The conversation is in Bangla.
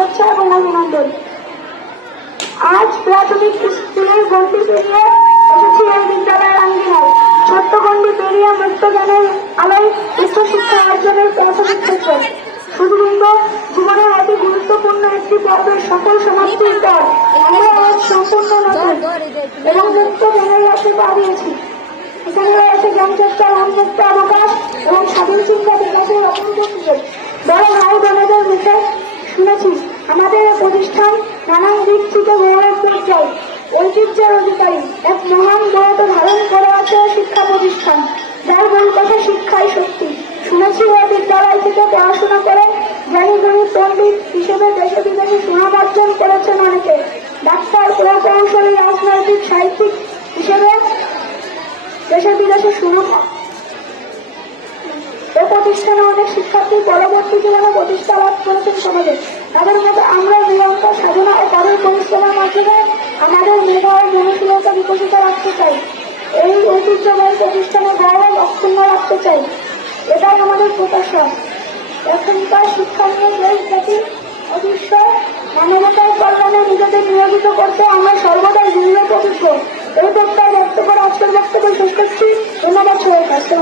শুভেচ্ছা এবং অভিনন্দন। আজ প্রাথমিক স্কুলের গন্ডি পেরিয়ে এসেছি এই বিদ্যালয়ের আঙ্গিনায়। গন্ডি পেরিয়ে মুক্ত জ্ঞানের আলোয় উচ্চশিক্ষা অর্জনের প্রাথমিক ক্ষেত্র শুধুমাত্র জীবনের অতি গুরুত্বপূর্ণ একটি পর্বের সকল সমাপ্তির পর আমরা আজ সম্পূর্ণ নতুন এবং মুক্ত জ্ঞানের রাশি পা দিয়েছি এখানে রয়েছে জ্ঞান চর্চার উন্মুক্ত অবকাশ এবং স্বাধীন চিন্তা বিকাশের অপূর্ব সুযোগ। বড় ভাই বোনেদের মুখে শুনেছি আমাদের প্রতিষ্ঠান নানান দিক থেকে গৌরব পর্যায় ঐতিহ্যের অধিকারী, এক মহান গৌরব ধারণ করে আছে শিক্ষা প্রতিষ্ঠান, যার মূল কথা শিক্ষাই শক্তি। শুনেছি ওই বিদ্যালয় থেকে পড়াশোনা করে জ্ঞানী গুণী পণ্ডিত হিসেবে দেশে বিদেশে সুনাম অর্জন করেছেন অনেকে। ডাক্তার, প্রকৌশলী, রাজনৈতিক, সাহিত্যিক হিসেবে দেশে বিদেশে সুনাম এই প্রতিষ্ঠানে অনেক শিক্ষার্থী পরবর্তী জীবনে প্রতিষ্ঠা লাভ করেছেন সমাজে। তাদের মতো আমরা নিরন্তর সাধনা ও তাদের পরিশ্রমের মাধ্যমে আমাদের মেধা ও মনুশীলতা বিকশিত রাখতে চাই। এই ঐতিহ্যবাহী প্রতিষ্ঠানে গৌরব অক্ষুণ্ণ রাখতে চাই। এটাই আমাদের প্রকাশন এখনকার শিক্ষা নিয়ে দেশ জাতি অদৃশ্য মানবতার কল্যাণে নিজেদের নিয়োজিত করতে আমরা সর্বদাই দৃঢ় প্রতিজ্ঞ। এই প্রত্যয় ব্যক্ত করে আজকের বক্তব্য শেষ করছি। ধন্যবাদ সবাই কাছে